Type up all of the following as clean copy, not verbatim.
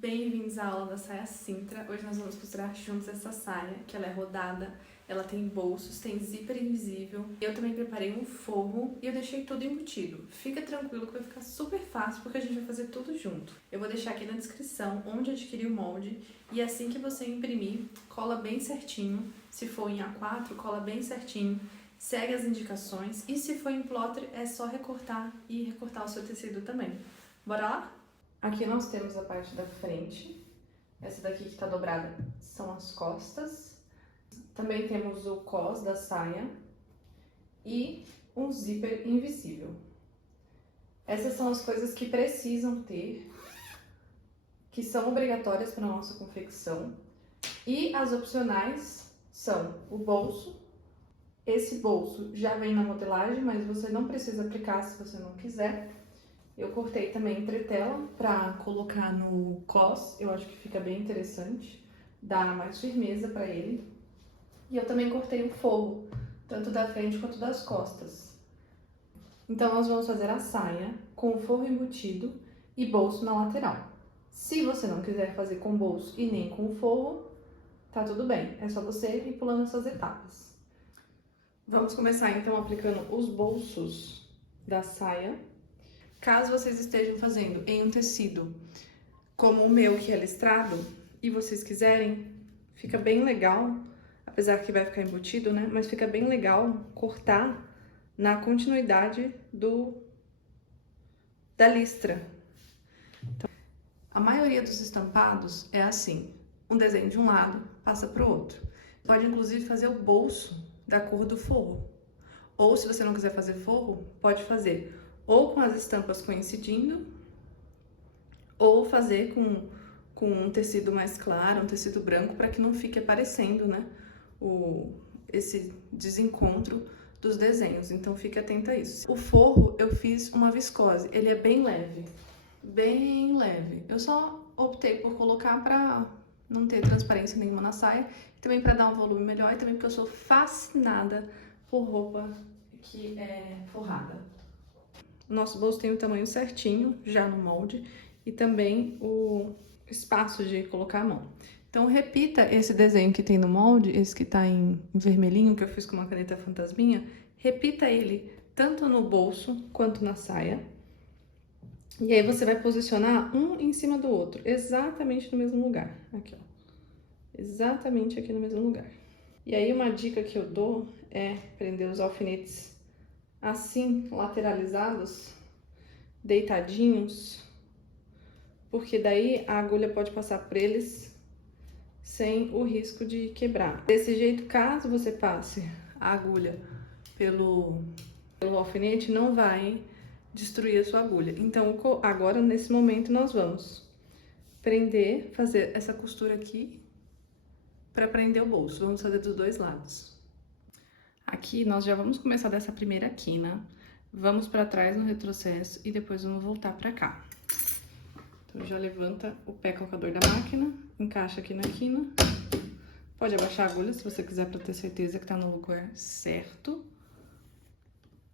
Bem-vindos à aula da saia Sintra. Hoje nós vamos costurar juntos essa saia, que ela é rodada, ela tem bolsos, tem zíper invisível. Eu também preparei um forro e eu deixei tudo embutido. Fica tranquilo que vai ficar super fácil porque a gente vai fazer tudo junto. Eu vou deixar aqui na descrição onde adquirir o molde e assim que você imprimir, cola bem certinho. Se for em A4, cola bem certinho. Segue as indicações e se for em plotter é só recortar e recortar o seu tecido também. Bora lá? Aqui nós temos a parte da frente, essa daqui que está dobrada são as costas. Também temos o cós da saia e um zíper invisível. Essas são as coisas que precisam ter, que são obrigatórias para a nossa confecção. E as opcionais são o bolso. Esse bolso já vem na modelagem, mas você não precisa aplicar se você não quiser. Eu cortei também entretela para colocar no cós, eu acho que fica bem interessante, dá mais firmeza para ele. E eu também cortei o forro, tanto da frente quanto das costas. Então nós vamos fazer a saia com o forro embutido e bolso na lateral. Se você não quiser fazer com bolso e nem com o forro, tá tudo bem, é só você ir pulando essas etapas. Vamos começar então aplicando os bolsos da saia. Caso vocês estejam fazendo em um tecido como o meu, que é listrado, e vocês quiserem, fica bem legal, apesar que vai ficar embutido, né? Mas fica bem legal cortar na continuidade da listra. Então, a maioria dos estampados é assim, um desenho de um lado passa para o outro. Pode inclusive fazer o bolso da cor do forro. Ou se você não quiser fazer forro, pode fazer ou com as estampas coincidindo, ou fazer com um tecido mais claro, um tecido branco, para que não fique aparecendo, né, esse desencontro dos desenhos. Então fique atenta a isso. O forro eu fiz uma viscose, ele é bem leve, bem leve. Eu só optei por colocar para não ter transparência nenhuma na saia, e também para dar um volume melhor, e também porque eu sou fascinada por roupa que é forrada. O nosso bolso tem o tamanho certinho, já no molde, e também o espaço de colocar a mão. Então, repita esse desenho que tem no molde, esse que tá em vermelhinho, que eu fiz com uma caneta fantasminha, repita ele tanto no bolso quanto na saia. E aí você vai posicionar um em cima do outro, exatamente no mesmo lugar. Aqui, ó. Exatamente aqui no mesmo lugar. E aí uma dica que eu dou é prender os alfinetes assim, lateralizados, deitadinhos, porque daí a agulha pode passar por eles sem o risco de quebrar. Desse jeito, caso você passe a agulha pelo alfinete, não vai destruir a sua agulha. Então, agora, nesse momento, nós vamos prender, fazer essa costura aqui para prender o bolso. Vamos fazer dos dois lados. Aqui, nós já vamos começar dessa primeira quina, vamos para trás no retrocesso e depois vamos voltar para cá. Então, já levanta o pé calcador da máquina, encaixa aqui na quina. Pode abaixar a agulha se você quiser para ter certeza que tá no lugar certo.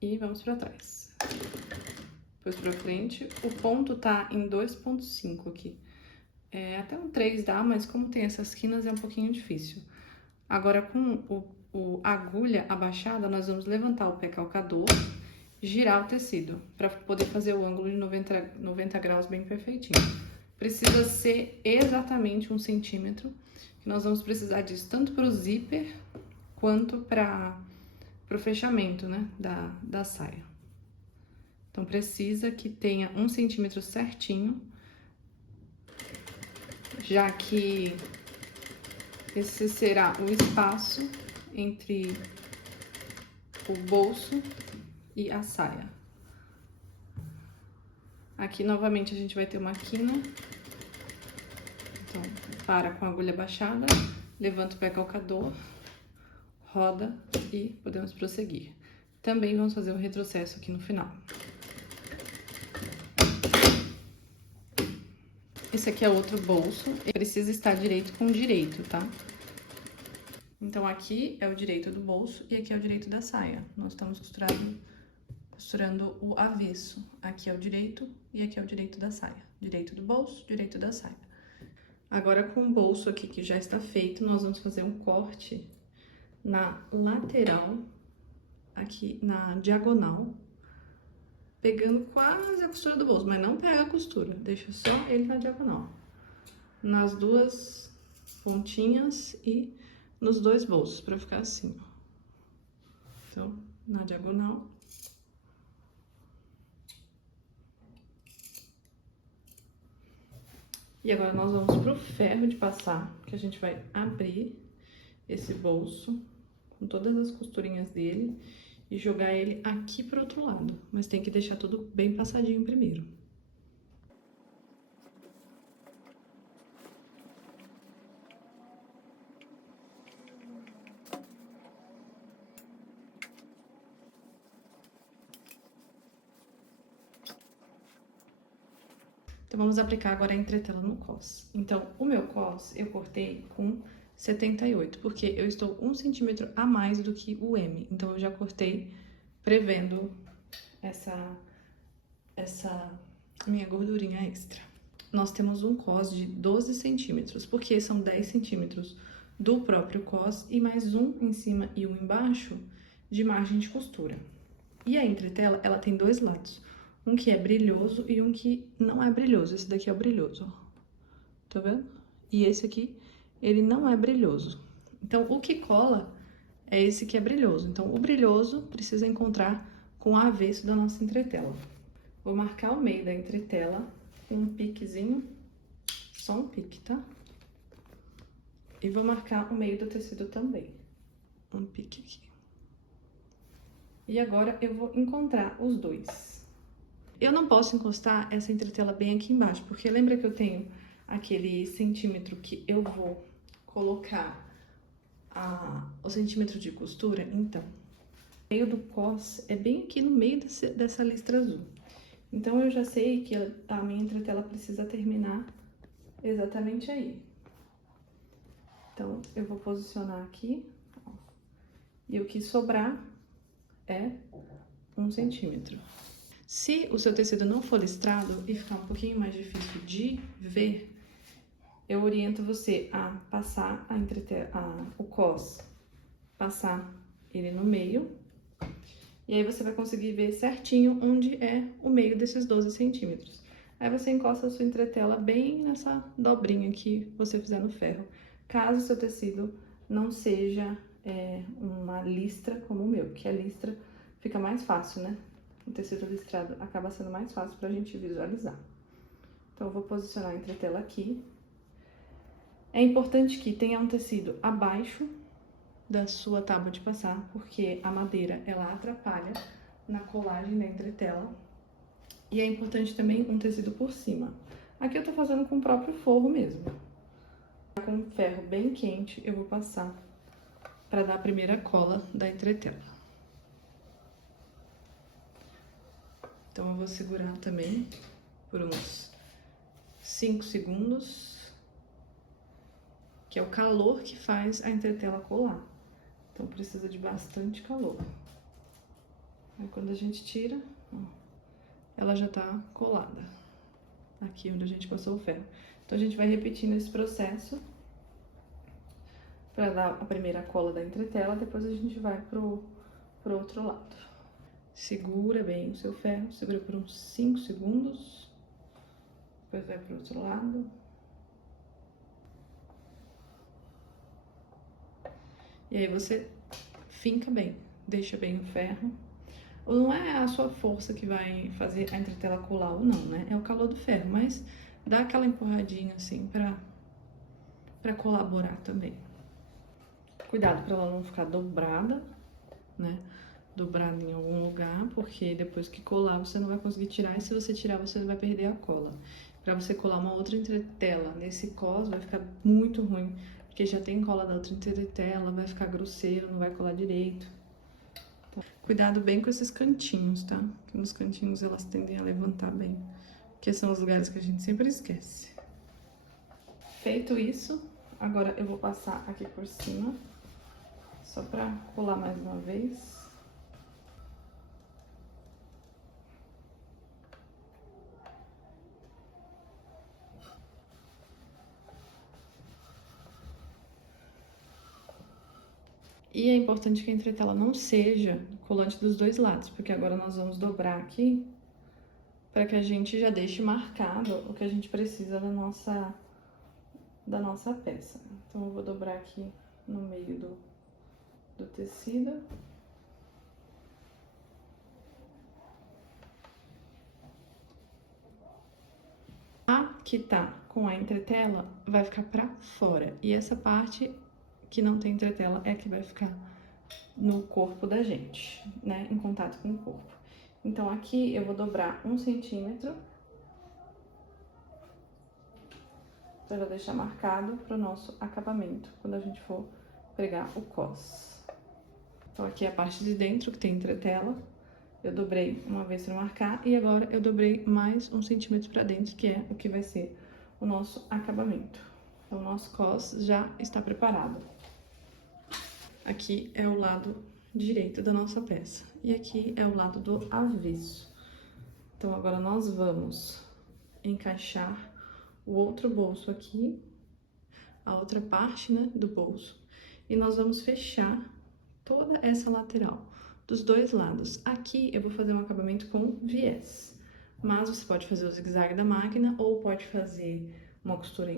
E vamos para trás. Depois para frente, o ponto tá em 2,5 aqui. Até um 3 dá, mas como tem essas quinas é um pouquinho difícil. Agora, com a agulha abaixada, nós vamos levantar o pé calcador, girar o tecido, para poder fazer o ângulo de 90 graus bem perfeitinho. Precisa ser exatamente 1 centímetro, que nós vamos precisar disso tanto para o zíper, quanto para o fechamento, né, da saia. Então, precisa que tenha 1 centímetro certinho, já que esse será o espaço entre o bolso e a saia. Aqui, novamente, a gente vai ter uma quina. Então, para com a agulha baixada, levanta o pé calcador, roda e podemos prosseguir. Também vamos fazer o retrocesso aqui no final. Esse aqui é outro bolso, ele precisa estar direito com direito, tá? Então, aqui é o direito do bolso e aqui é o direito da saia. Nós estamos costurando o avesso. Aqui é o direito e aqui é o direito da saia. Direito do bolso, direito da saia. Agora, com o bolso aqui que já está feito, nós vamos fazer um corte na lateral, aqui na diagonal, pegando quase a costura do bolso, mas não pega a costura, deixa só ele na diagonal. Nas duas pontinhas e nos dois bolsos, pra ficar assim, ó. Então, na diagonal. E agora nós vamos pro ferro de passar, que a gente vai abrir esse bolso com todas as costurinhas dele e jogar ele aqui pro outro lado. Mas tem que deixar tudo bem passadinho primeiro. Então, vamos aplicar agora a entretela no cos. Então, o meu cos eu cortei com 78, porque eu estou 1 centímetro a mais do que o M. Então, eu já cortei prevendo essa minha gordurinha extra. Nós temos um cos de 12 centímetros, porque são 10 centímetros do próprio cos e mais um em cima e um embaixo de margem de costura. E a entretela, ela tem dois lados. Um que é brilhoso e um que não é brilhoso. Esse daqui é o brilhoso, ó. Tá vendo? E esse aqui, ele não é brilhoso. Então, o que cola é esse que é brilhoso. Então, o brilhoso precisa encontrar com o avesso da nossa entretela. Vou marcar o meio da entretela com um piquezinho, só um pique, tá? E vou marcar o meio do tecido também. Um pique aqui. E agora eu vou encontrar os dois. Eu não posso encostar essa entretela bem aqui embaixo, porque lembra que eu tenho aquele centímetro que eu vou colocar o centímetro de costura? Então, o meio do cos é bem aqui no meio dessa listra azul. Então, eu já sei que a minha entretela precisa terminar exatamente aí. Então, eu vou posicionar aqui, ó, e o que sobrar é 1 centímetro. Se o seu tecido não for listrado e ficar um pouquinho mais difícil de ver, eu oriento você a passar o cos, passar ele no meio, e aí você vai conseguir ver certinho onde é o meio desses 12 centímetros. Aí você encosta a sua entretela bem nessa dobrinha que você fizer no ferro, caso o seu tecido não seja uma listra como o meu, que a listra fica mais fácil, né? O tecido listrado acaba sendo mais fácil pra gente visualizar. Então, eu vou posicionar a entretela aqui. É importante que tenha um tecido abaixo da sua tábua de passar, porque a madeira, ela atrapalha na colagem da entretela. E é importante também um tecido por cima. Aqui eu tô fazendo com o próprio forro mesmo. Com um ferro bem quente, eu vou passar para dar a primeira cola da entretela. Então, eu vou segurar também por uns 5 segundos, que é o calor que faz a entretela colar. Então, precisa de bastante calor. Aí, quando a gente tira, ó, ela já tá colada. Aqui onde a gente passou o ferro. Então, a gente vai repetindo esse processo para dar a primeira cola da entretela, depois a gente vai pro outro lado. Segura bem o seu ferro, segura por uns 5 segundos, depois vai pro outro lado. E aí você finca bem, deixa bem o ferro. Ou não é a sua força que vai fazer a entretela colar ou não, né? É o calor do ferro, mas dá aquela empurradinha assim pra colaborar também. Cuidado pra ela não ficar dobrada, né? Dobrada em algum lugar, porque depois que colar você não vai conseguir tirar, e se você tirar você vai perder a cola. Pra você colar uma outra entretela nesse cos vai ficar muito ruim, porque já tem cola da outra entretela, vai ficar grosseiro, não vai colar direito. Então, cuidado bem com esses cantinhos, tá? Porque nos cantinhos elas tendem a levantar bem, que são os lugares que a gente sempre esquece. Feito isso, agora eu vou passar aqui por cima, só pra colar mais uma vez. E é importante que a entretela não seja colante dos dois lados, porque agora nós vamos dobrar aqui para que a gente já deixe marcado o que a gente precisa da nossa peça. Então, eu vou dobrar aqui no meio do tecido. A que tá com a entretela vai ficar pra fora. E essa parte que não tem entretela é a que vai ficar no corpo da gente, né? Em contato com o corpo. Então, aqui eu vou dobrar 1 centímetro. Pra já deixar marcado pro nosso acabamento, quando a gente for pregar o cos. Então, aqui é a parte de dentro, que tem entretela. Eu dobrei uma vez para marcar e agora eu dobrei mais 1 centímetro para dentro, que é o que vai ser o nosso acabamento. Então, o nosso cos já está preparado. Aqui é o lado direito da nossa peça e aqui é o lado do avesso. Então, agora nós vamos encaixar o outro bolso aqui, a outra parte, né, do bolso, e nós vamos fechar toda essa lateral dos dois lados. Aqui eu vou fazer um acabamento com viés, mas você pode fazer o zigue-zague da máquina ou pode fazer uma costura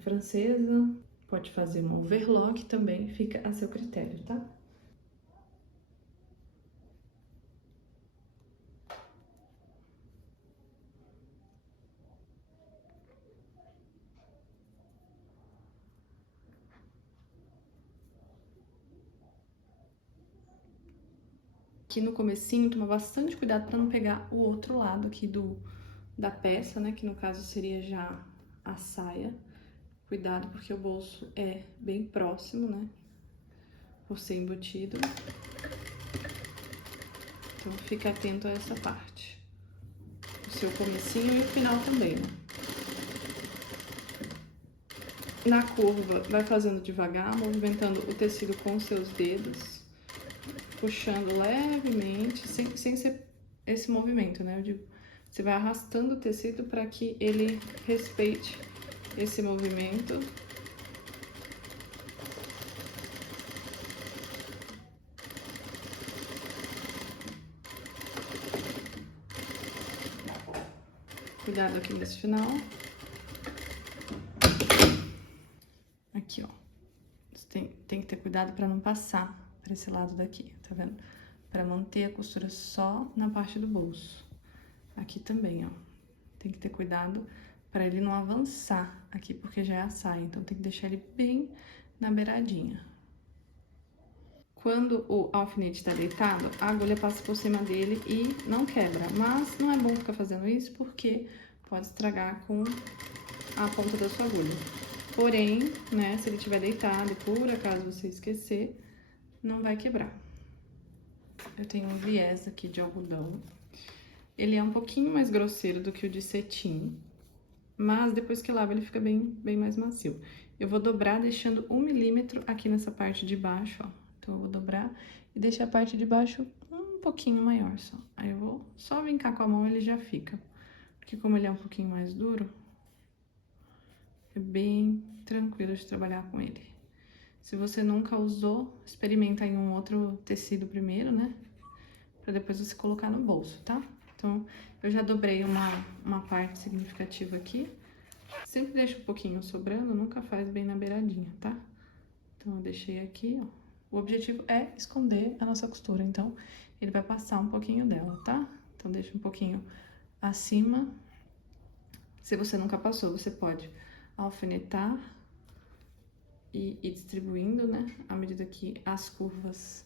francesa, pode fazer um overlock também, fica a seu critério, tá? Aqui no comecinho, toma bastante cuidado para não pegar o outro lado aqui da peça, né? Que no caso seria já a saia. Cuidado porque o bolso é bem próximo, né? Por ser embutido. Então fica atento a essa parte. O seu comecinho e o final também, né? Na curva, vai fazendo devagar, movimentando o tecido com os seus dedos. Puxando levemente, sem ser esse movimento, né? Eu digo, você vai arrastando o tecido para que ele respeite esse movimento. Cuidado aqui nesse final. Aqui, ó. Você tem que ter cuidado para não passar para esse lado daqui, tá vendo? Para manter a costura só na parte do bolso. Aqui também, ó. Tem que ter cuidado para ele não avançar aqui, porque já é a saia. Então, tem que deixar ele bem na beiradinha. Quando o alfinete tá deitado, a agulha passa por cima dele e não quebra. Mas não é bom ficar fazendo isso, porque pode estragar com a ponta da sua agulha. Porém, né, se ele estiver deitado e por acaso você esquecer, não vai quebrar. Eu tenho um viés aqui de algodão. Ele é um pouquinho mais grosseiro do que o de cetim, mas depois que lava ele fica bem mais macio. Eu vou dobrar deixando 1 milímetro aqui nessa parte de baixo, ó. Então, eu vou dobrar e deixar a parte de baixo um pouquinho maior só. Aí eu vou só vincar com a mão, ele já fica. Porque como ele é um pouquinho mais duro, é bem tranquilo de trabalhar com ele. Se você nunca usou, experimenta em um outro tecido primeiro, né? Pra depois você colocar no bolso, tá? Então, eu já dobrei uma parte significativa aqui. Sempre deixa um pouquinho sobrando, nunca faz bem na beiradinha, tá? Então, eu deixei aqui, ó. O objetivo é esconder a nossa costura, então, ele vai passar um pouquinho dela, tá? Então, deixa um pouquinho acima. Se você nunca passou, você pode alfinetar e ir distribuindo, né? À medida que as curvas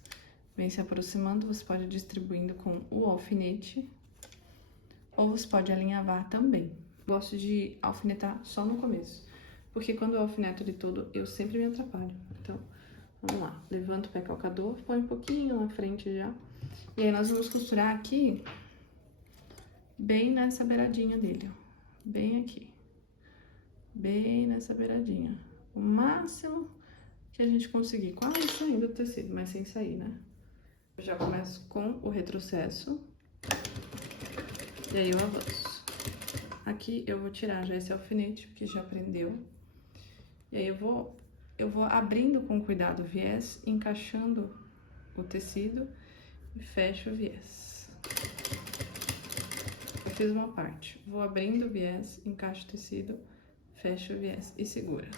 vêm se aproximando, você pode ir distribuindo com o alfinete. Ou você pode alinhavar também. Gosto de alfinetar só no começo, porque quando eu alfineto ele todo, eu sempre me atrapalho. Então, vamos lá. Levanta o pé calcador, põe um pouquinho na frente já. E aí, nós vamos costurar aqui, bem nessa beiradinha dele, ó. Bem aqui. Bem nessa beiradinha. O máximo que a gente conseguir, quase saindo do tecido, mas sem sair, né? Eu já começo com o retrocesso. E aí, eu avanço. Aqui eu vou tirar já esse alfinete, porque já prendeu. E aí eu vou eu vou abrindo com cuidado o viés, encaixando o tecido e fecho o viés. Eu fiz uma parte, vou abrindo o viés, encaixo o tecido, fecho o viés e segura.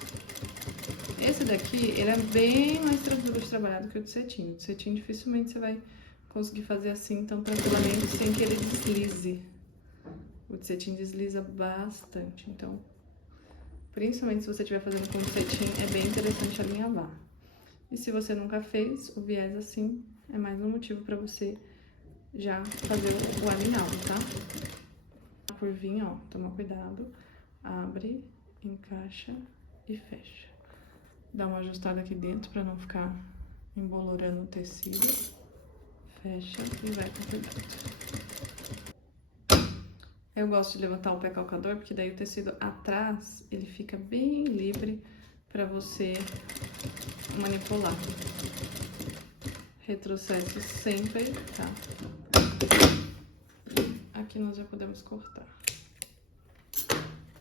Esse daqui, ele é bem mais tranquilo de trabalhar do que o de cetim. O de cetim dificilmente você vai conseguir fazer assim tão tranquilamente sem que ele deslize. O de cetim desliza bastante, então, principalmente se você estiver fazendo com o cetim, é bem interessante alinhavar. E se você nunca fez o viés assim, é mais um motivo para você já fazer o alinhavo, tá? A curvinha, ó, toma cuidado, abre, encaixa e fecha. Dá uma ajustada aqui dentro para não ficar embolorando o tecido. Fecha e vai com cuidado. Eu gosto de levantar o pé calcador, porque daí o tecido atrás, ele fica bem livre para você manipular. Retrocesso sempre, tá? Aqui nós já podemos cortar.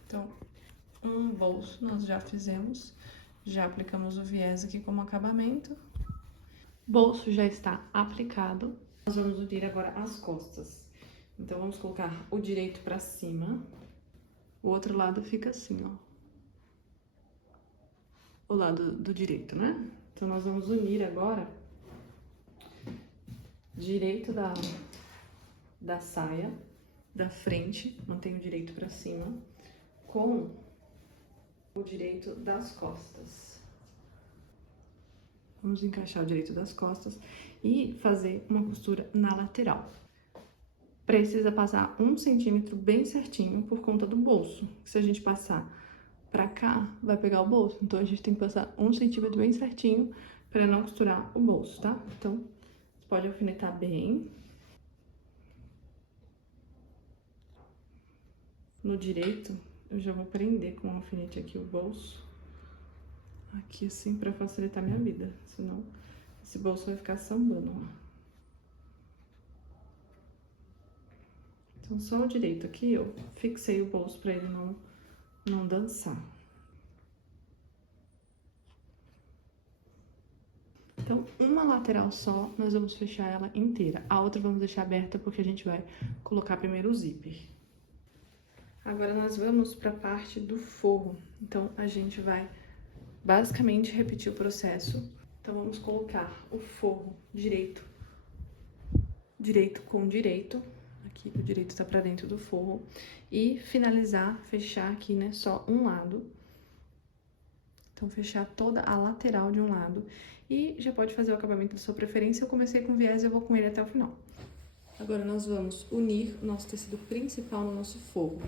Então, um bolso nós já fizemos. Já aplicamos o viés aqui como acabamento. Bolso já está aplicado. Nós vamos unir agora as costas. Então, vamos colocar o direito pra cima. O outro lado fica assim, ó. O lado do direito, né? Então, nós vamos unir agora direito da saia, da frente, mantém o direito pra cima, com o direito das costas. Vamos encaixar o direito das costas e fazer uma costura na lateral. Precisa passar 1 centímetro bem certinho por conta do bolso. Se a gente passar pra cá, vai pegar o bolso. Então, a gente tem que passar 1 centímetro bem certinho pra não costurar o bolso, tá? Então, você pode alfinetar bem. No direito, eu já vou prender com o alfinete aqui o bolso. Aqui assim, pra facilitar minha vida. Senão, esse bolso vai ficar sambando, ó. Então, só o direito aqui, eu fixei o bolso pra ele não dançar. Então, uma lateral só, nós vamos fechar ela inteira. A outra vamos deixar aberta porque a gente vai colocar primeiro o zíper. Agora, nós vamos pra parte do forro. Então, a gente vai basicamente repetir o processo. Então, vamos colocar o forro direito com direito. Aqui o direito tá pra dentro do forro. E finalizar, fechar aqui, né, só um lado. Então, fechar toda a lateral de um lado. E já pode fazer o acabamento da sua preferência. Eu comecei com viés e eu vou com ele até o final. Agora, nós vamos unir o nosso tecido principal no nosso forro.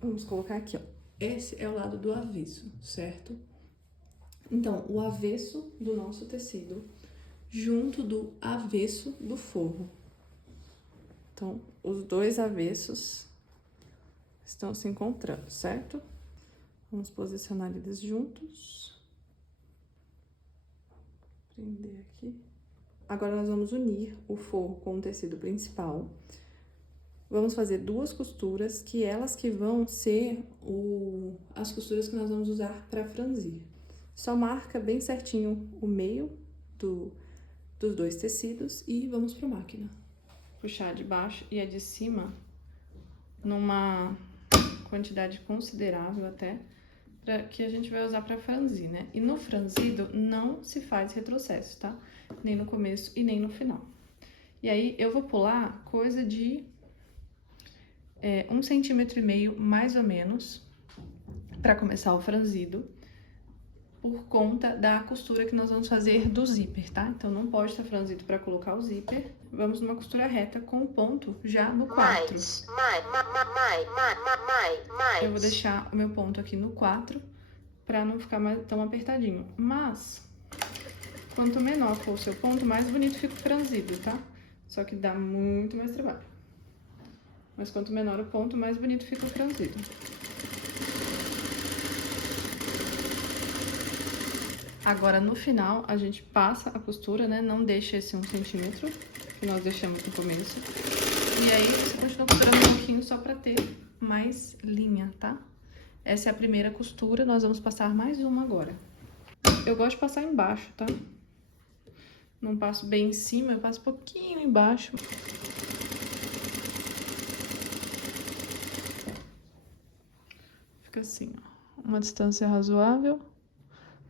Vamos colocar aqui, ó. Esse é o lado do avesso, certo? Então, o avesso do nosso tecido junto do avesso do forro. Então, os dois avessos estão se encontrando, certo? Vamos posicionar eles juntos. Prender aqui. Agora, nós vamos unir o forro com o tecido principal. Vamos fazer 2 costuras, que elas que vão ser as costuras que nós vamos usar para franzir. Só marca bem certinho o meio dos 2 tecidos e vamos para a máquina. Puxar de baixo e a de cima numa quantidade considerável até, que a gente vai usar para franzir, né? E no franzido não se faz retrocesso, tá? Nem no começo e nem no final. E aí, eu vou pular coisa de 1,5 centímetro mais ou menos, para começar o franzido, por conta da costura que nós vamos fazer do zíper, tá? Então, não pode estar franzido para colocar o zíper. Vamos numa costura reta com o ponto já no 4. Eu vou deixar o meu ponto aqui no 4, para não ficar tão apertadinho. Mas, quanto menor for o seu ponto, mais bonito fica o franzido, tá? Só que dá muito mais trabalho. Mas quanto menor o ponto, mais bonito fica o franzido. Agora, no final, a gente passa a costura, né? Não deixa esse 1 centímetro que nós deixamos no começo. E aí, você continua costurando um pouquinho só pra ter mais linha, tá? Essa é a primeira costura, nós vamos passar mais uma agora. Eu gosto de passar embaixo, tá? Não passo bem em cima, eu passo um pouquinho embaixo. Fica assim, ó. Uma distância razoável,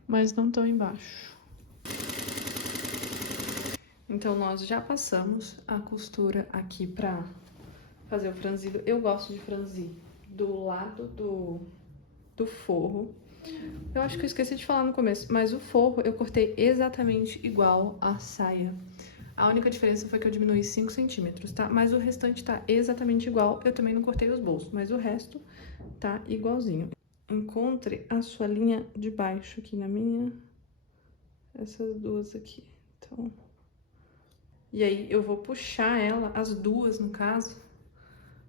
mas não tão embaixo. Então, nós já passamos a costura aqui pra fazer o franzido. Eu gosto de franzir do lado do forro. Eu acho que eu esqueci de falar no começo, mas o forro eu cortei exatamente igual à saia. A única diferença foi que eu diminui 5 centímetros, tá? Mas o restante tá exatamente igual. Eu também não cortei os bolsos, mas o resto tá igualzinho. Encontre a sua linha de baixo aqui na minha. Essas duas aqui. Então... E aí, eu vou puxar ela, as duas no caso,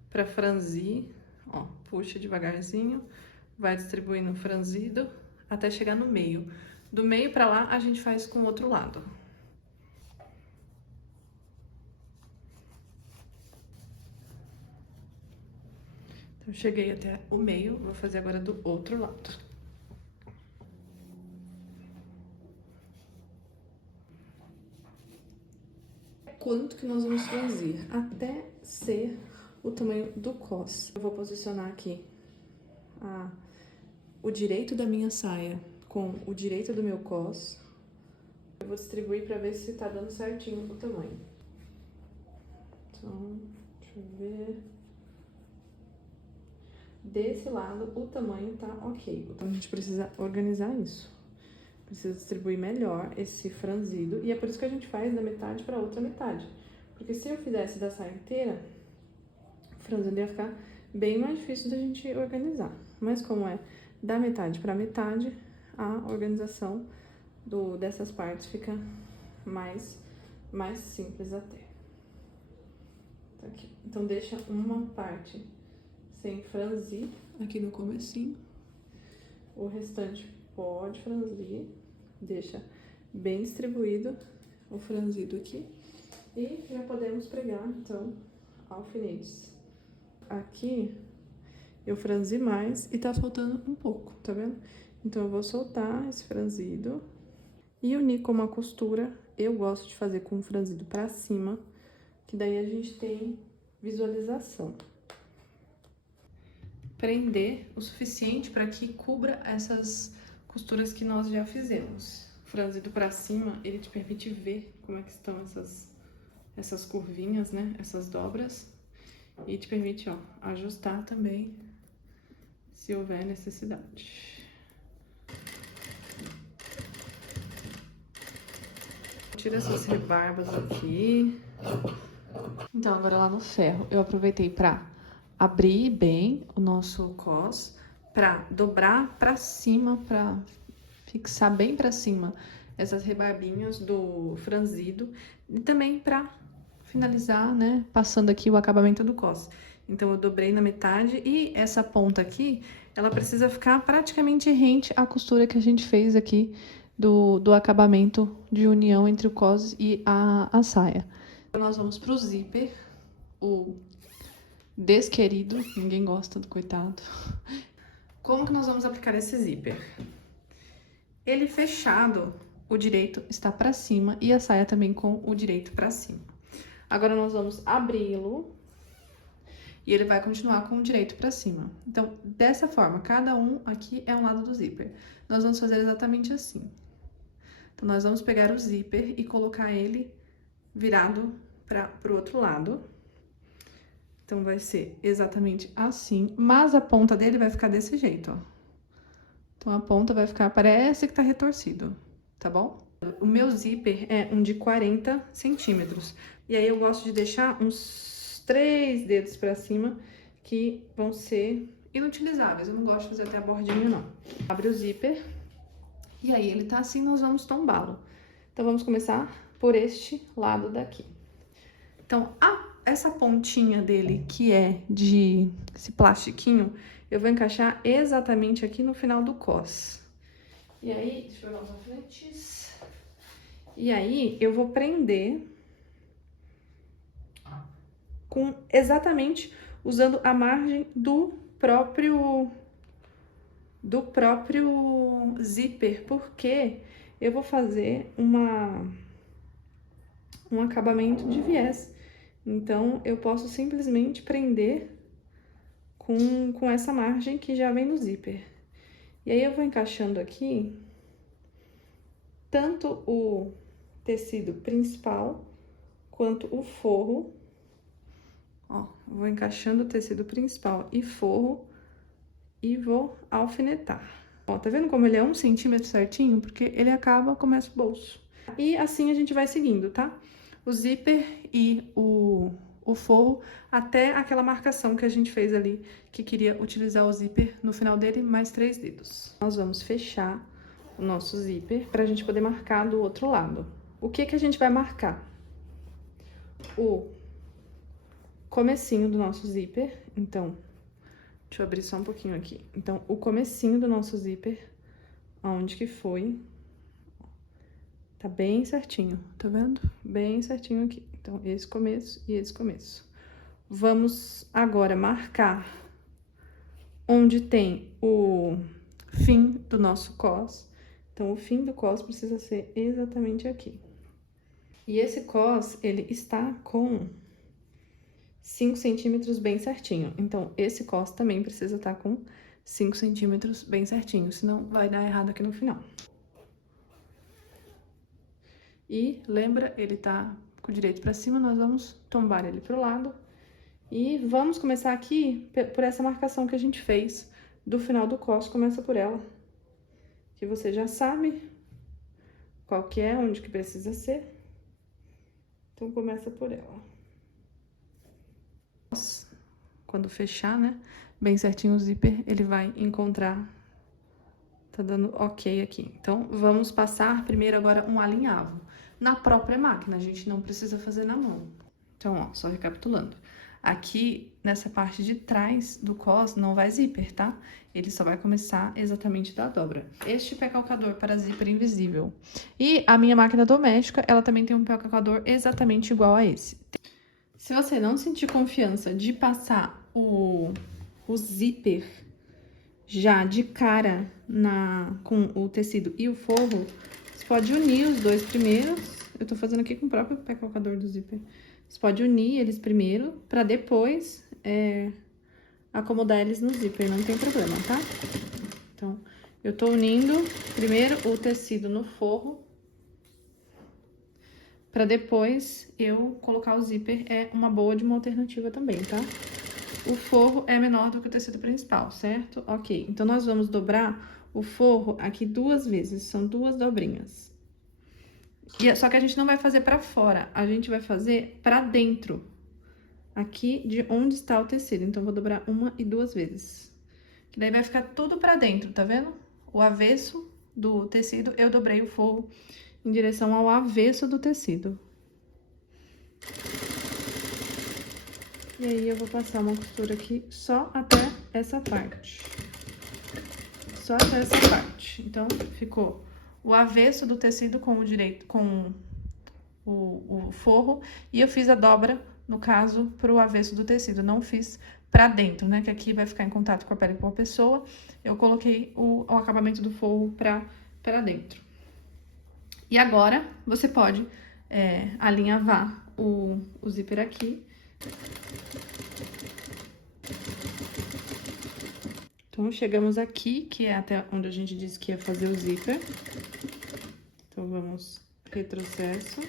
pra franzir. Ó, puxa devagarzinho, vai distribuindo o franzido até chegar no meio. Do meio pra lá, a gente faz com o outro lado. Então, cheguei até o meio, vou fazer agora do outro lado. Quanto que nós vamos franzir? Até ser o tamanho do cos. Eu vou posicionar aqui o direito da minha saia com o direito do meu cos. Eu vou distribuir pra ver se tá dando certinho o tamanho. Então, deixa eu ver. Desse lado, o tamanho tá ok. Então, a gente precisa organizar isso. Precisa distribuir melhor esse franzido. E é por isso que a gente faz da metade pra outra metade. Porque se eu fizesse da saia inteira, o franzido ia ficar bem mais difícil da gente organizar. Mas como é da metade pra metade, a organização dessas partes fica mais simples até. Tá aqui. Então, deixa uma parte sem franzir aqui no comecinho. O restante pode franzir. Deixa bem distribuído o franzido aqui. E já podemos pregar, então, alfinetes. Aqui eu franzi mais e tá faltando um pouco, tá vendo? Então, eu vou soltar esse franzido e unir com uma costura. Eu gosto de fazer com o franzido pra cima, que daí a gente tem visualização. Prender o suficiente para que cubra essas costuras que nós já fizemos. O franzido pra cima, ele te permite ver como é que estão essas curvinhas, né? Essas dobras. E te permite, ó, ajustar também, se houver necessidade. Tira essas rebarbas aqui. Então, agora lá no ferro, eu aproveitei pra abrir bem o nosso cos, pra dobrar pra cima, pra fixar bem pra cima essas rebarbinhas do franzido e também pra finalizar, né, passando aqui o acabamento do cos. Então, eu dobrei na metade e essa ponta aqui, ela precisa ficar praticamente rente à costura que a gente fez aqui do acabamento de união entre o cos e a saia. Agora nós vamos pro zíper, o desquerido, ninguém gosta do coitado. Como que nós vamos aplicar esse zíper? Ele fechado, o direito está pra cima e a saia também com o direito pra cima. Agora nós vamos abri-lo e ele vai continuar com o direito pra cima. Então, dessa forma, cada um aqui é um lado do zíper. Nós vamos fazer exatamente assim. Então, nós vamos pegar o zíper e colocar ele virado pro outro lado. Então, vai ser exatamente assim, mas a ponta dele vai ficar desse jeito, ó. Então, a ponta vai ficar, parece que tá retorcido, tá bom? O meu zíper é um de 40 centímetros. E aí, eu gosto de deixar uns 3 dedos pra cima, que vão ser inutilizáveis. Eu não gosto de fazer até a bordinha, não. Abre o zíper. E aí, ele tá assim, nós vamos tombá-lo. Então, vamos começar por este lado daqui. Então, essa pontinha dele, que é de esse plastiquinho, eu vou encaixar exatamente aqui no final do cos. E aí, deixa eu pegar os alfinetes. E aí, eu vou prender exatamente usando a margem do próprio do próprio zíper, porque eu vou fazer um acabamento de viés. Então, eu posso simplesmente prender com essa margem que já vem no zíper. E aí, eu vou encaixando aqui tanto o tecido principal quanto o forro. Ó, vou encaixando o tecido principal e forro e vou alfinetar. Ó, tá vendo como ele é 1 centímetro certinho? Porque ele acaba, começa o bolso. E assim a gente vai seguindo, tá? O zíper e o forro até aquela marcação que a gente fez ali, que queria utilizar o zíper no final dele, mais 3 dedos. Nós vamos fechar o nosso zíper pra gente poder marcar do outro lado. O que que a gente vai marcar? O comecinho do nosso zíper, então, deixa eu abrir só um pouquinho aqui. Então, o comecinho do nosso zíper, aonde que foi, tá bem certinho, tá vendo? Bem certinho aqui. Então, esse começo e esse começo. Vamos agora marcar onde tem o fim do nosso cos. Então, o fim do cos precisa ser exatamente aqui. E esse cos, ele está com 5 centímetros bem certinho. Então, esse cos também precisa estar com 5 centímetros bem certinho, senão vai dar errado aqui no final. E lembra, ele tá com o direito pra cima, nós vamos tombar ele pro lado. E vamos começar aqui por essa marcação que a gente fez do final do cos, começa por ela. Que você já sabe qual que é, onde que precisa ser. Então, começa por ela. Quando fechar, né, bem certinho o zíper, ele vai encontrar, tá dando ok aqui. Então, vamos passar primeiro agora um alinhavo na própria máquina, a gente não precisa fazer na mão. Então, ó, só recapitulando. Aqui, nessa parte de trás do cos, não vai zíper, tá? Ele só vai começar exatamente da dobra. Este pé calcador para zíper invisível. E a minha máquina doméstica, ela também tem um pé calcador exatamente igual a esse. Se você não sentir confiança de passar o zíper já de cara com o tecido e o forro, você pode unir os dois primeiros. Eu tô fazendo aqui com o próprio pé calcador do zíper. Você pode unir eles primeiro, pra depois acomodar eles no zíper, não tem problema, tá? Então, eu tô unindo primeiro o tecido no forro, pra depois eu colocar o zíper, é uma boa de uma alternativa também, tá? O forro é menor do que o tecido principal, certo? Ok, então nós vamos dobrar o forro aqui 2 vezes, são 2 dobrinhas. Só que a gente não vai fazer pra fora, a gente vai fazer pra dentro, aqui de onde está o tecido. Então, vou dobrar 1 e 2 vezes. Que daí vai ficar tudo pra dentro, tá vendo? O avesso do tecido, eu dobrei o forro em direção ao avesso do tecido. E aí, eu vou passar uma costura aqui só até essa parte. Só até essa parte. Então, ficou o avesso do tecido com o forro, e eu fiz a dobra, no caso, pro avesso do tecido, não fiz pra dentro, né, que aqui vai ficar em contato com a pele de uma pessoa, eu coloquei o acabamento do forro pra dentro. E agora, você pode alinhavar o zíper aqui. Então, chegamos aqui, que é até onde a gente disse que ia fazer o zíper. Então, vamos retrocesso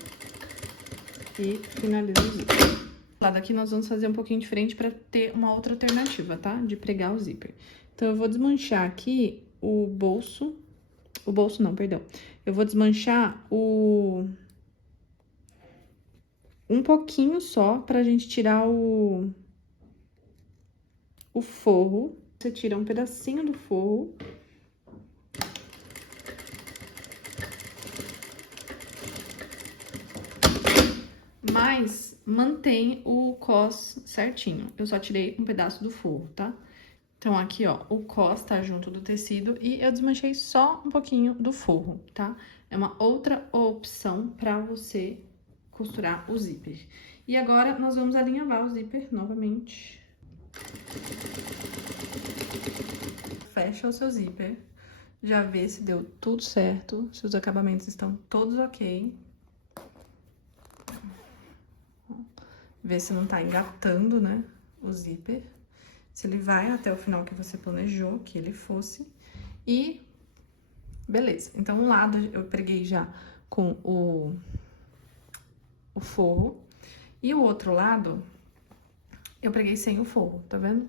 e finaliza o zíper. Do lado aqui, nós vamos fazer um pouquinho diferente para ter uma outra alternativa, tá? De pregar o zíper. Então, eu vou desmanchar aqui o bolso não, perdão. Eu vou desmanchar um pouquinho só pra gente tirar o forro. Você tira um pedacinho do forro. Mas mantém o cos certinho. Eu só tirei um pedaço do forro, tá? Então, aqui, ó, o cos tá junto do tecido e eu desmanchei só um pouquinho do forro, tá? É uma outra opção pra você costurar o zíper. E agora, nós vamos alinhavar o zíper novamente. fecha o seu zíper, já vê se deu tudo certo, se os acabamentos estão todos ok. Vê se não tá engatando, né, o zíper. Se ele vai até o final que você planejou que ele fosse. E beleza. Então, um lado eu preguei já com o forro. E o outro lado, eu preguei sem o forro, tá vendo?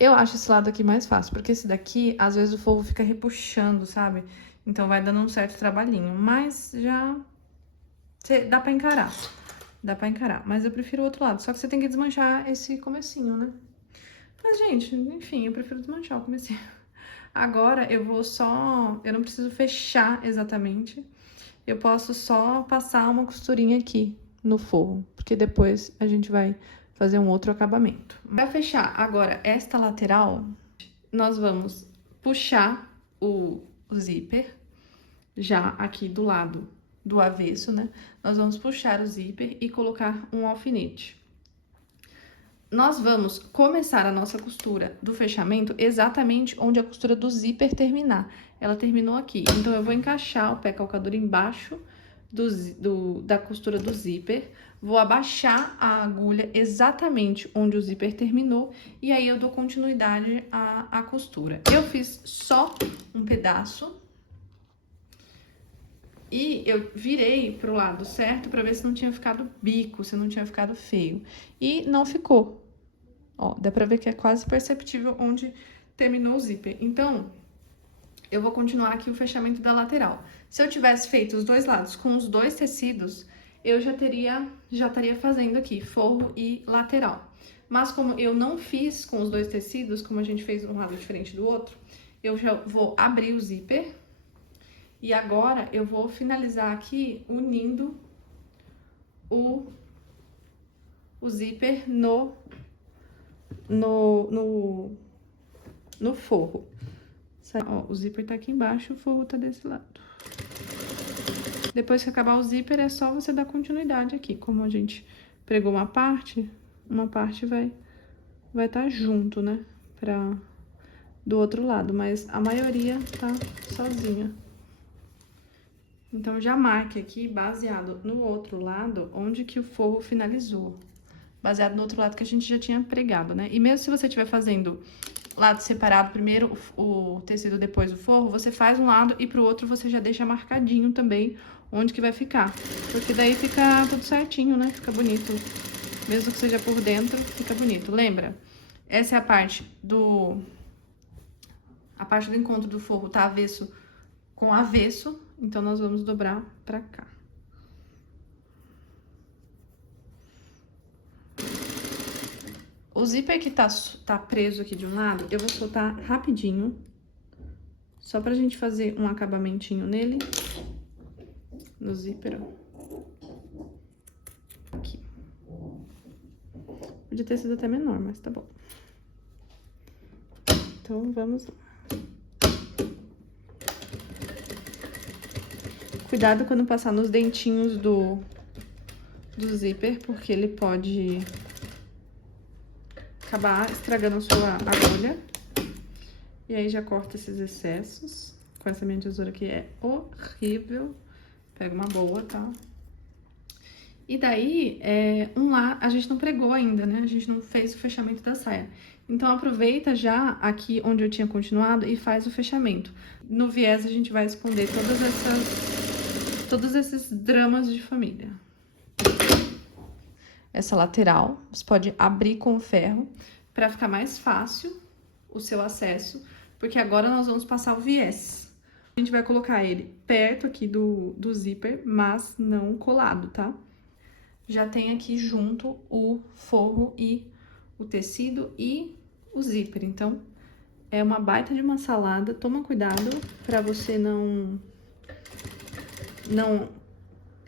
Eu acho esse lado aqui mais fácil, porque esse daqui, às vezes o forro fica repuxando, sabe? Então, vai dando um certo trabalhinho, mas já dá pra encarar. Dá pra encarar, mas eu prefiro o outro lado. Só que você tem que desmanchar esse comecinho, né? Mas, gente, enfim, eu prefiro desmanchar o comecinho. Agora, eu vou só... Eu não preciso fechar exatamente. Eu posso só passar uma costurinha aqui no forro, porque depois a gente vai fazer um outro acabamento. Para fechar agora esta lateral, nós vamos puxar o zíper já aqui do lado do avesso, né? Nós vamos puxar o zíper e colocar um alfinete. Nós vamos começar a nossa costura do fechamento exatamente onde a costura do zíper terminar. Ela terminou aqui, então eu vou encaixar o pé calcador embaixo da costura do zíper, vou abaixar a agulha exatamente onde o zíper terminou e aí eu dou continuidade à costura. Eu fiz só um pedaço e eu virei pro lado certo pra ver se não tinha ficado bico, se não tinha ficado feio. E não ficou. Ó, dá pra ver que é quase perceptível onde terminou o zíper. Então, eu vou continuar aqui o fechamento da lateral. Se eu tivesse feito os dois lados com os dois tecidos, eu já estaria fazendo aqui forro e lateral. Mas como eu não fiz com os dois tecidos, como a gente fez um lado diferente do outro, eu já vou abrir o zíper. E agora eu vou finalizar aqui unindo o zíper no forro. Ó, o zíper tá aqui embaixo, o forro tá desse lado. Depois que acabar o zíper, é só você dar continuidade aqui. Como a gente pregou uma parte vai tá junto, né? Do outro lado, mas a maioria tá sozinha. Então, já marque aqui, baseado no outro lado, onde que o forro finalizou. Baseado no outro lado que a gente já tinha pregado, né? E mesmo se você estiver fazendo lado separado, primeiro o tecido, depois o forro, você faz um lado e pro outro você já deixa marcadinho também onde que vai ficar. Porque daí fica tudo certinho, né? Fica bonito. Mesmo que seja por dentro, fica bonito. Lembra? Essa é a parte do encontro do forro, tá avesso com avesso. Então, nós vamos dobrar pra cá. O zíper que tá preso aqui de um lado, eu vou soltar rapidinho. Só pra gente fazer um acabamentinho nele. No zíper, ó. Aqui. Podia ter sido até menor, mas tá bom. Então, vamos lá. Cuidado quando passar nos dentinhos do zíper, porque ele pode acabar estragando a sua agulha. E aí, já corta esses excessos. Com essa minha tesoura aqui é horrível. Pega uma boa, tá? E daí, a gente não pregou ainda, né? A gente não fez o fechamento da saia. Então, aproveita já aqui onde eu tinha continuado e faz o fechamento. No viés, a gente vai esconder todos esses dramas de família. Essa lateral, você pode abrir com o ferro para ficar mais fácil o seu acesso, porque agora nós vamos passar o viés. A gente vai colocar ele perto aqui do zíper, mas não colado, tá? Já tem aqui junto o forro e o tecido e o zíper, então é uma baita de uma salada. Toma cuidado para você não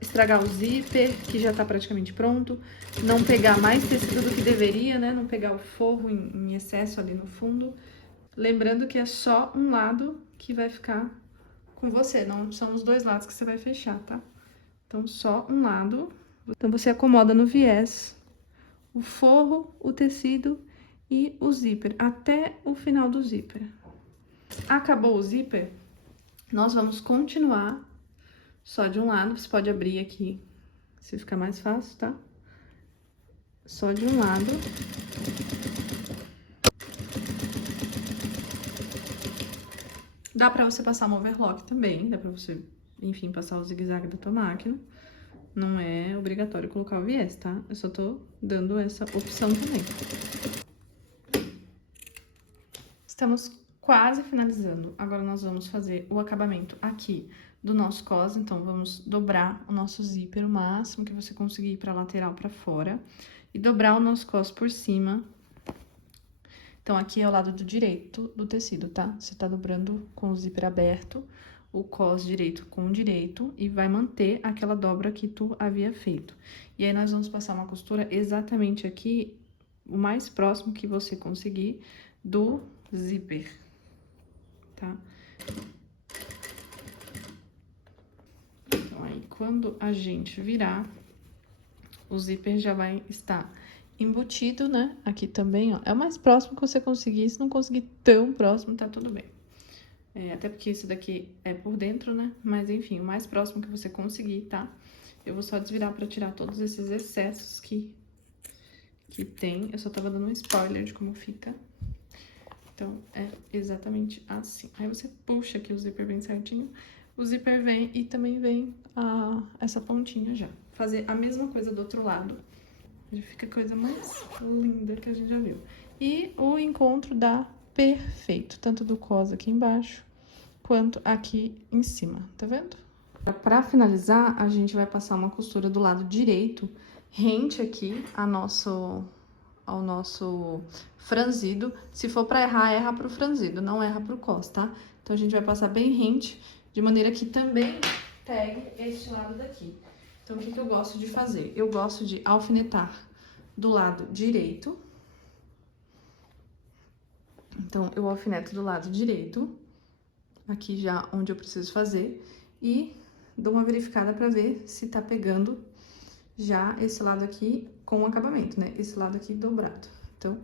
estragar o zíper, que já tá praticamente pronto, não pegar mais tecido do que deveria, né? Não pegar o forro em excesso ali no fundo. Lembrando que é só um lado que vai ficar com você, não são os dois lados que você vai fechar, tá? Então, só um lado. Então, você acomoda no viés o forro, o tecido e o zíper, até o final do zíper. Acabou o zíper, nós vamos continuar só de um lado. Você pode abrir aqui, se ficar mais fácil, tá? Só de um lado. Dá pra você passar um overlock também, dá pra você, enfim, passar o zigue-zague da tua máquina. Não é obrigatório colocar o viés, tá? Eu só tô dando essa opção também. Estamos quase finalizando. Agora, nós vamos fazer o acabamento aqui do nosso cos. Então, vamos dobrar o nosso zíper o máximo que você conseguir pra lateral, pra fora. E dobrar o nosso cos por cima. Então, aqui é o lado do direito do tecido, tá? Você tá dobrando com o zíper aberto, o cos direito com o direito, e vai manter aquela dobra que tu havia feito. E aí, nós vamos passar uma costura exatamente aqui, o mais próximo que você conseguir do zíper, tá? Então, aí, quando a gente virar, o zíper já vai estar embutido, né? Aqui também, ó. É o mais próximo que você conseguir. Se não conseguir tão próximo, tá tudo bem. Até porque isso daqui é por dentro, né? Mas, enfim, o mais próximo que você conseguir, tá? Eu vou só desvirar pra tirar todos esses excessos que tem. Eu só tava dando um spoiler de como fica. Então, é exatamente assim. Aí, você puxa aqui o zíper bem certinho. O zíper vem e também vem essa pontinha já. Fazer a mesma coisa do outro lado. Já fica a coisa mais linda que a gente já viu. E o encontro dá perfeito, tanto do cos aqui embaixo, quanto aqui em cima, tá vendo? Pra finalizar, a gente vai passar uma costura do lado direito, rente aqui ao nosso franzido. Se for pra errar, erra pro franzido, não erra pro cos, tá? Então, a gente vai passar bem rente, de maneira que também pegue este lado daqui. Então, o que eu gosto de fazer? Eu gosto de alfinetar do lado direito. Então, eu alfineto do lado direito, aqui já onde eu preciso fazer, e dou uma verificada pra ver se tá pegando já esse lado aqui com o acabamento, né? Esse lado aqui dobrado. Então,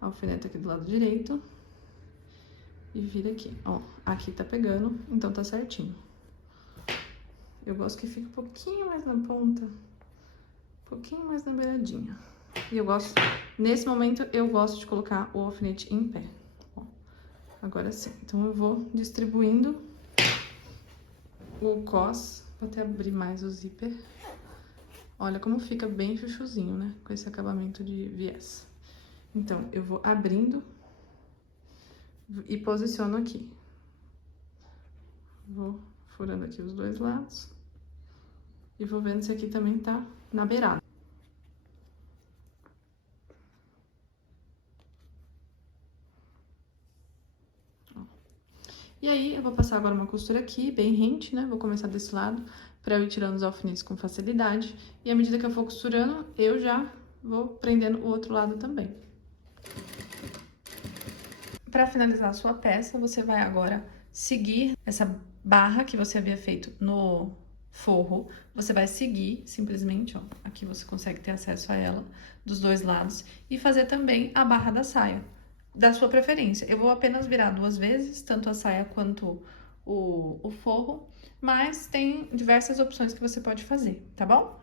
alfineto aqui do lado direito e vira aqui. Ó, aqui tá pegando, então tá certinho. Eu gosto que fique um pouquinho mais na ponta, um pouquinho mais na beiradinha. E eu gosto, nesse momento, eu gosto de colocar o alfinete em pé. Ó, agora sim. Então, eu vou distribuindo o cos, vou até abrir mais o zíper. Olha como fica bem chuchuzinho, né? Com esse acabamento de viés. Então, eu vou abrindo e posiciono aqui. Vou furando aqui os dois lados. E vou vendo se aqui também tá na beirada. Ó. E aí, eu vou passar agora uma costura aqui, bem rente, né? Vou começar desse lado, pra eu ir tirando os alfinetes com facilidade. E à medida que eu for costurando, eu já vou prendendo o outro lado também. Pra finalizar a sua peça, você vai agora seguir essa barra que você havia feito no forro, você vai seguir simplesmente, ó, aqui você consegue ter acesso a ela dos dois lados, e fazer também a barra da saia, da sua preferência. Eu vou apenas virar 2 vezes, tanto a saia quanto o forro, mas tem diversas opções que você pode fazer, tá bom?